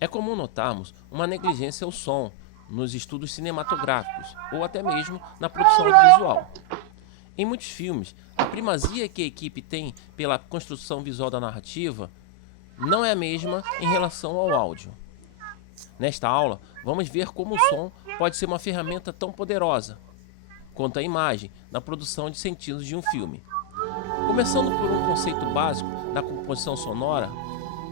É comum notarmos uma negligência ao som nos estudos cinematográficos ou até mesmo na produção audiovisual. Em muitos filmes, a primazia que a equipe tem pela construção visual da narrativa não é a mesma em relação ao áudio. Nesta aula, vamos ver como o som pode ser uma ferramenta tão poderosa quanto a imagem na produção de sentidos de um filme. Começando por um conceito básico da composição sonora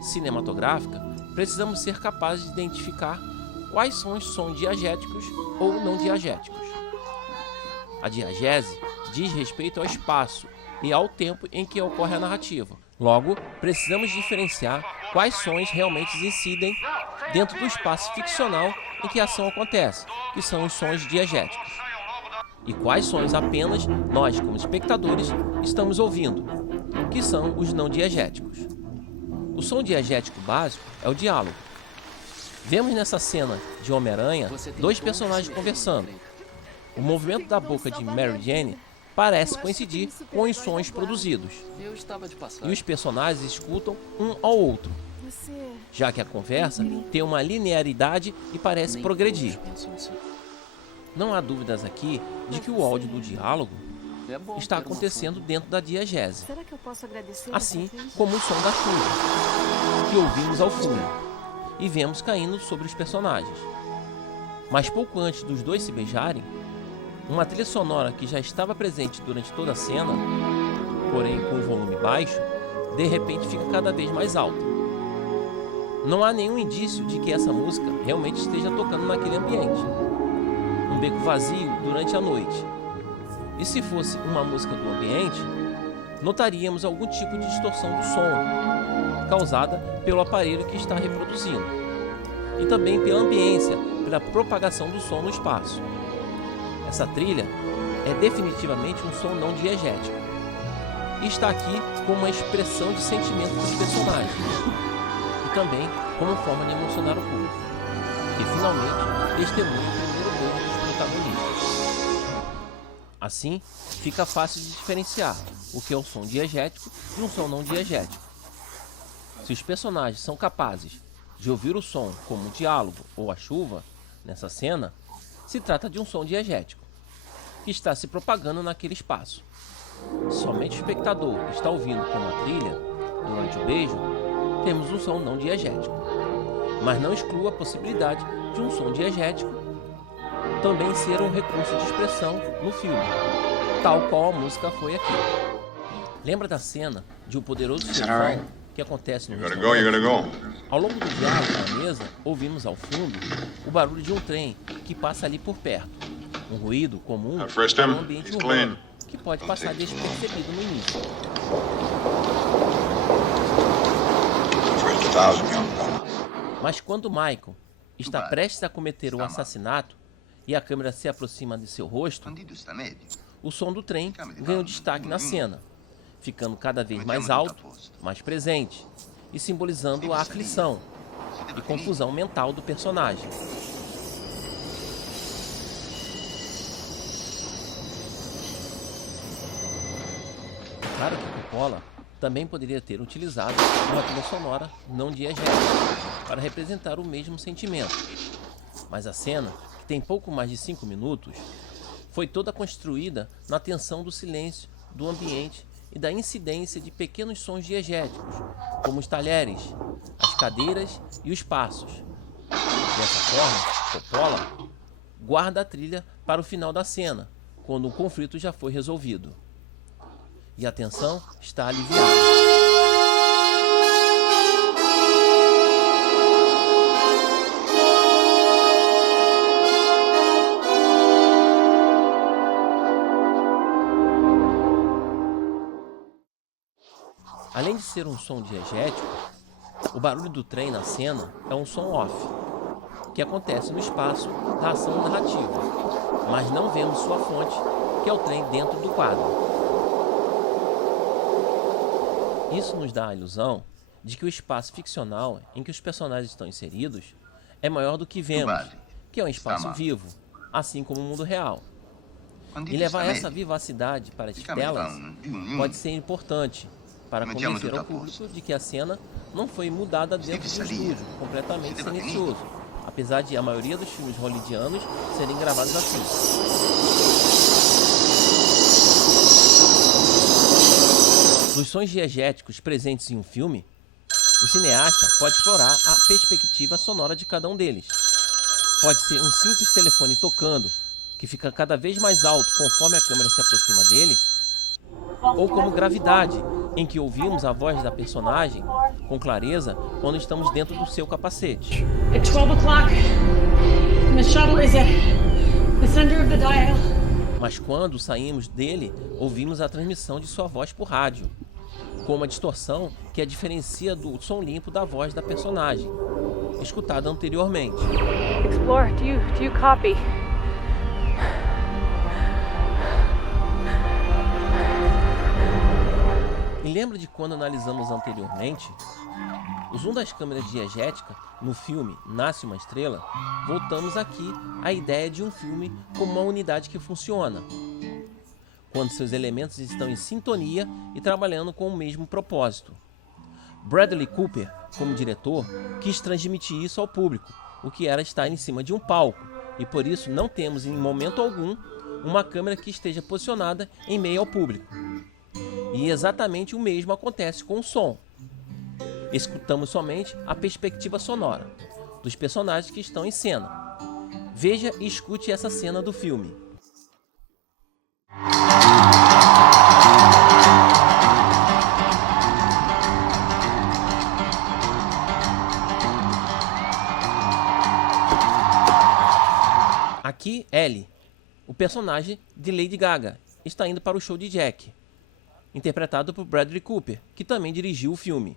cinematográfica, precisamos ser capazes de identificar quais são os sons diegéticos ou não diegéticos. A diegese diz respeito ao espaço e ao tempo em que ocorre a narrativa. Logo, precisamos diferenciar quais sons realmente incidem dentro do espaço ficcional em que a ação acontece, que são os sons diegéticos, e quais sons apenas nós, como espectadores, estamos ouvindo, que são os não diegéticos. O som diegético básico é o diálogo. Vemos nessa cena de Homem-Aranha dois personagens conversando. O movimento da boca de Mary Jane parece coincidir com os sons produzidos, e os personagens escutam um ao outro, já que a conversa tem uma linearidade e parece progredir. Não há dúvidas aqui de que o áudio do diálogo está acontecendo dentro da diegese, assim como o som da chuva, que ouvimos ao fundo e vemos caindo sobre os personagens. Mas pouco antes dos dois se beijarem, uma trilha sonora que já estava presente durante toda a cena, porém com o volume baixo, de repente fica cada vez mais alta. Não há nenhum indício de que essa música realmente esteja tocando naquele ambiente. Um beco vazio durante a noite. E se fosse uma música do ambiente, notaríamos algum tipo de distorção do som, causada pelo aparelho que está reproduzindo, e também pela ambiência, pela propagação do som no espaço. Essa trilha é definitivamente um som não diegético, e está aqui como uma expressão de sentimento dos personagens, e também como forma de emocionar o público, que finalmente testemunha o primeiro beijo dos protagonistas. Assim, fica fácil de diferenciar o que é um som diegético e um som não diegético. Se os personagens são capazes de ouvir o som como o diálogo ou a chuva, nessa cena, se trata de um som diegético, que está se propagando naquele espaço. Somente o espectador está ouvindo como a trilha, durante o beijo, temos um som não diegético. Mas não exclua a possibilidade de um som diegético também ser um recurso de expressão no filme, tal qual a música foi aqui. Lembra da cena de um poderoso trovão que acontece no restaurante? Ao longo do diálogo na mesa, ouvimos ao fundo o barulho de um trem que passa ali por perto. Um ruído comum para um ambiente urbano, que pode passar despercebido no início. Mas quando Michael está prestes a cometer um assassinato e a câmera se aproxima de seu rosto, o som do trem ganha um destaque na cena, ficando cada vez mais alto, mais presente, e simbolizando a aflição e confusão mental do personagem. É claro que Coppola também poderia ter utilizado uma trilha sonora não diegética para representar o mesmo sentimento, mas a cena, que tem pouco mais de 5 minutos, foi toda construída na tensão do silêncio do ambiente e da incidência de pequenos sons diegéticos, como os talheres, as cadeiras e os passos. Dessa forma, Coppola guarda a trilha para o final da cena, quando o conflito já foi resolvido. E a tensão está aliviada. Além de ser um som diegético, o barulho do trem na cena é um som off, que acontece no espaço da ação narrativa, mas não vemos sua fonte, que é o trem dentro do quadro. Isso nos dá a ilusão de que o espaço ficcional em que os personagens estão inseridos é maior do que vemos, que é um espaço vivo, assim como o mundo real. E levar essa vivacidade para as telas pode ser importante, para convencer ao público de que a cena não foi mudada dentro do estúdio, completamente silencioso, apesar de a maioria dos filmes hollywoodianos serem gravados assim. Dos sons diegéticos presentes em um filme, o cineasta pode explorar a perspectiva sonora de cada um deles. Pode ser um simples telefone tocando, que fica cada vez mais alto conforme a câmera se aproxima dele, ou como gravidade, em que ouvimos a voz da personagem com clareza quando estamos dentro do seu capacete. At 12 o'clock, the shuttle is at the center of the dial. Mas quando saímos dele, ouvimos a transmissão de sua voz por rádio, com uma distorção que a diferencia do som limpo da voz da personagem, escutada anteriormente. Explorer, do you copy? E lembra de quando analisamos anteriormente? O zoom das câmeras diegéticas no filme Nasce uma Estrela, voltamos aqui à ideia de um filme como uma unidade que funciona, quando seus elementos estão em sintonia e trabalhando com o mesmo propósito. Bradley Cooper, como diretor, quis transmitir isso ao público, o que era estar em cima de um palco, e por isso não temos em momento algum uma câmera que esteja posicionada em meio ao público. E exatamente o mesmo acontece com o som. Escutamos somente a perspectiva sonora dos personagens que estão em cena. Veja e escute essa cena do filme. Aqui, Ellie, o personagem de Lady Gaga, está indo para o show de Jack, interpretado por Bradley Cooper, que também dirigiu o filme.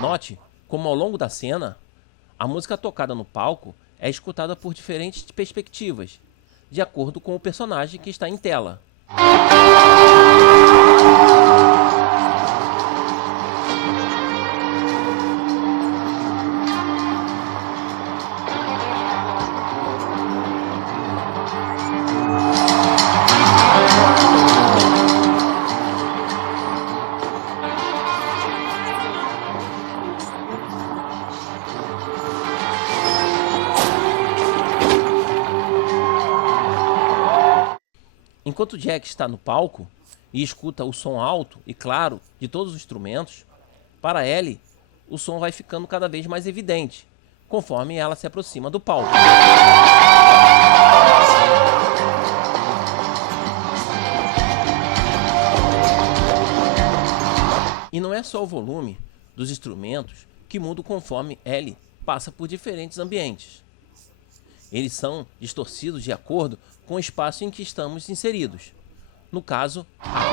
Note como ao longo da cena, a música tocada no palco é escutada por diferentes perspectivas, de acordo com o personagem que está em tela. Enquanto Jack está no palco e escuta o som alto e claro de todos os instrumentos, para Ellie, o som vai ficando cada vez mais evidente, conforme ela se aproxima do palco. E não é só o volume dos instrumentos que muda conforme Ellie passa por diferentes ambientes. Eles são distorcidos de acordo com o espaço em que estamos inseridos. No caso, a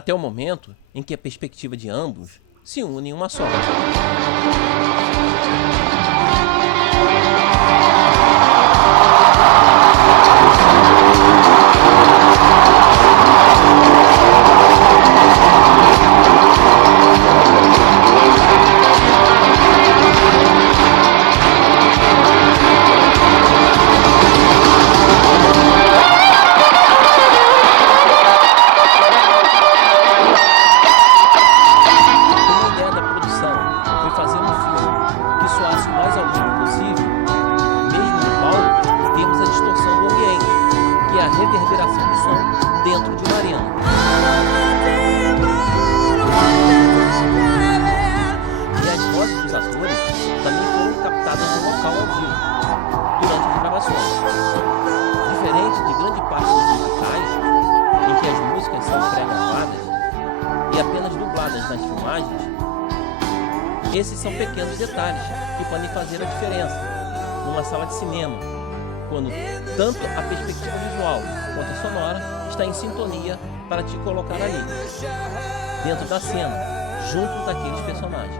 até o momento em que a perspectiva de ambos se une em uma só. Reverberação do som dentro de uma arena. E as vozes dos atores também foram captadas no local ao vivo, durante as gravações. Diferente de grande parte dos musicais, em que as músicas são pré-gravadas e apenas dubladas nas filmagens, esses são pequenos detalhes que podem fazer a diferença numa sala de cinema, quando Tanto a perspectiva visual quanto a sonora está em sintonia para te colocar ali, dentro da cena, junto daqueles personagens.